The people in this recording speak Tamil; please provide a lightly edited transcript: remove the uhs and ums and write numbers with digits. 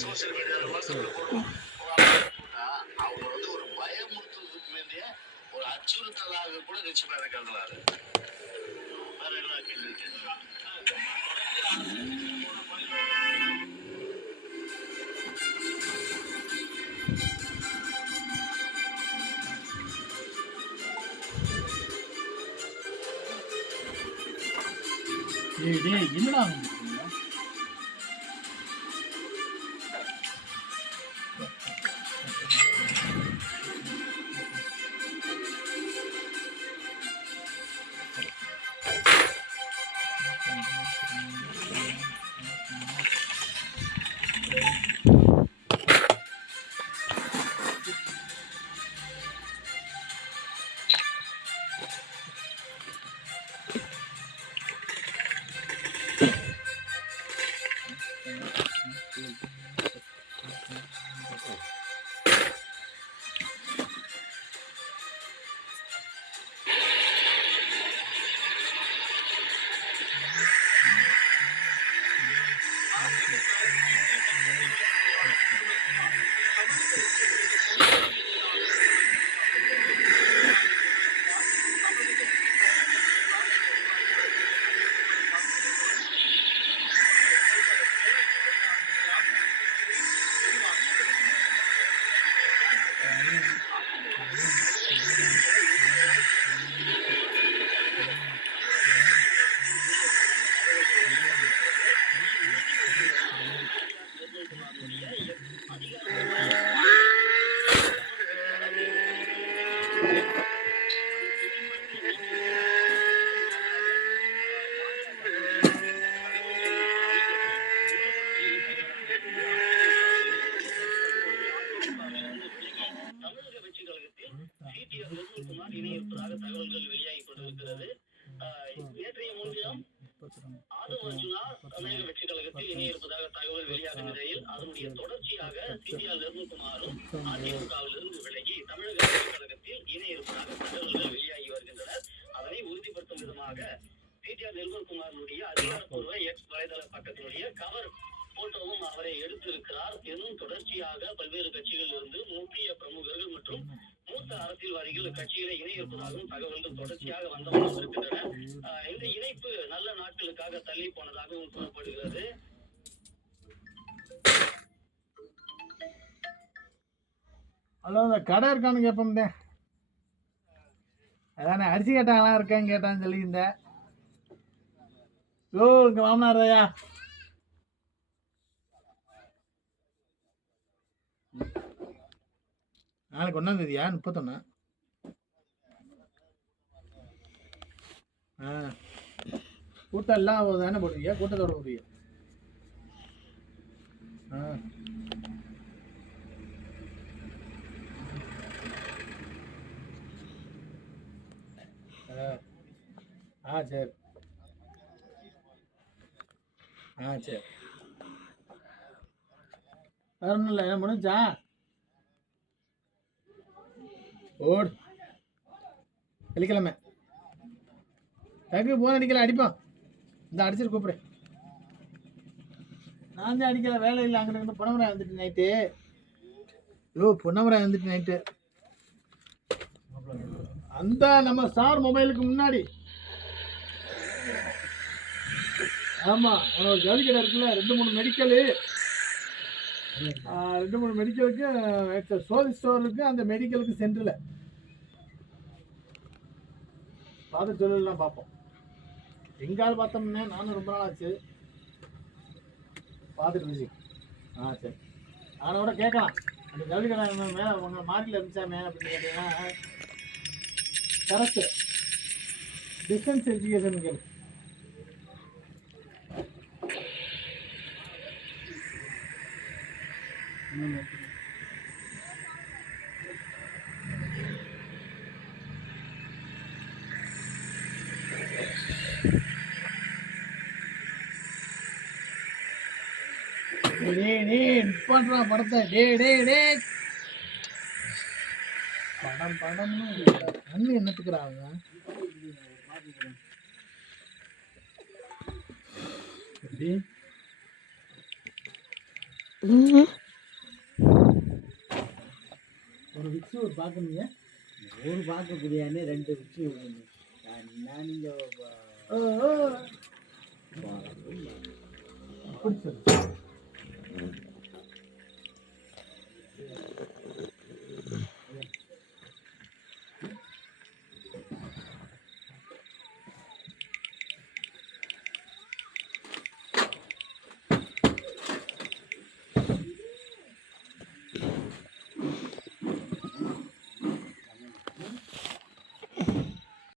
சோசியல் மீடியால வாட்ஸ்அப்ல போடுவோம். அவங்க வந்து ஒரு பயமுறுத்துறதுக்கு வேண்டிய ஒரு அச்சுறுத்தலாக கூட நிச்சயமாக கருதுறாரு. வேற என்ன கேள்வி இருக்கு? என்னடா இணையிருப்பதாக தகவல்கள் வெளியாகி கொண்டிருக்கிறது. நேற்றைய முன்தினம் ஆதவ் அர்ஜுனா தமிழக வெற்றி கழகத்தில் இணையிருப்பதாக தகவல் வெளியாகும் நிலையில் அதனுடைய தொடர்ச்சியாக சிடிஆர் நிர்மல்குமாரும் அதிமுகவிலிருந்து விலகி தமிழக வெற்றி கழகத்தில் இணையிருப்பதாக தகவல்கள் வெளியாகி வருகின்றன. அதனை உறுதிப்படுத்தும் விதமாக சிடிஆர் நிர்மல்குமாரினுடைய அதிகாரப்பூர்வ எக்ஸ் வலைதள பக்கத்தினுடைய கவர் போட்டோவும் அவரை எடுத்திருக்கிறார். இன்னும் தொடர்ச்சியாக பல்வேறு கட்சிகளில் இருந்து முக்கிய பிரமுகர்கள் மற்றும் மூத்த அரசியல்வாதிகள் கட்சியில இணையிருப்பதாகவும் தகவல்கள் தொடர்ச்சியாக வந்தவண்ணம் இருக்கின்றன. இந்த இணைப்பு நல்ல நாட்களுக்காக தள்ளி போனதாகவும் கூறப்படுகிறது. அதாவது கடை இருக்கான்னு கேட்போம்தே, அதானே அரிசி கேட்டாங்களா இருக்கான்னு கேட்டான்னு சொல்லியிருந்தேன். ஓ இங்கே மாமனாரையா நாளைக்கு 1ஆம் தேதியா? 31. கூட்டம் எல்லாம் தானே போடுவீங்க, கூட்டத்தோட போடுவீங்க. சரி சரி வேற ஒன்றும் இல்லை. என்ன முடிஞ்சா ஓடு வெள்ளிக்கிழமை டக்கு போன் அடிக்கல, அடிப்போம். இந்த அடிச்சிட்டு கூப்பிடு. நான் தான் அடிக்கல, வேலை இல்லை. அங்கிட்ட பொன்னமராய் வந்துட்டு நைட்டு. பொன்னமராய் வந்துட்டு நைட்டு. அந்த நம்ம சார் மொபைலுக்கு முன்னாடி. ஆமா, அவனோட ஜவுளி கடை இருக்குல்ல, 2-3 மெடிக்கலு, 2-3 மெடிக்கலுக்கு சோதி ஸ்டோர் இருக்கு. அந்த மெடிக்கலுக்கு சென்டரில் பார்த்து சொல்லலாம் பார்ப்போம். எங்காவது பார்த்தோம்னே நானும் ரொம்ப நாள் ஆச்சு பார்த்துட்டு பேசி. சரி, அவனோட கேட்கலாம். அந்த ஜவுளி கடை மேலே உங்கள் மார்க்கில் இருந்துச்சாமே அப்படின்னு கேட்டீங்கன்னா கரெக்டு. டிஸ்டன்ஸ் எஜுகேஷன் கேளு. பண்றா படத்தை. படம்னு கண்ணு என்னத்துக்குறாங்க? ஒரு விக்ஸு ஒரு பார்க்கணுங்க. ஒரு பார்க்கக்கூடியானே 2 விக்ஸு நான் நீங்கள் பிடிச்சது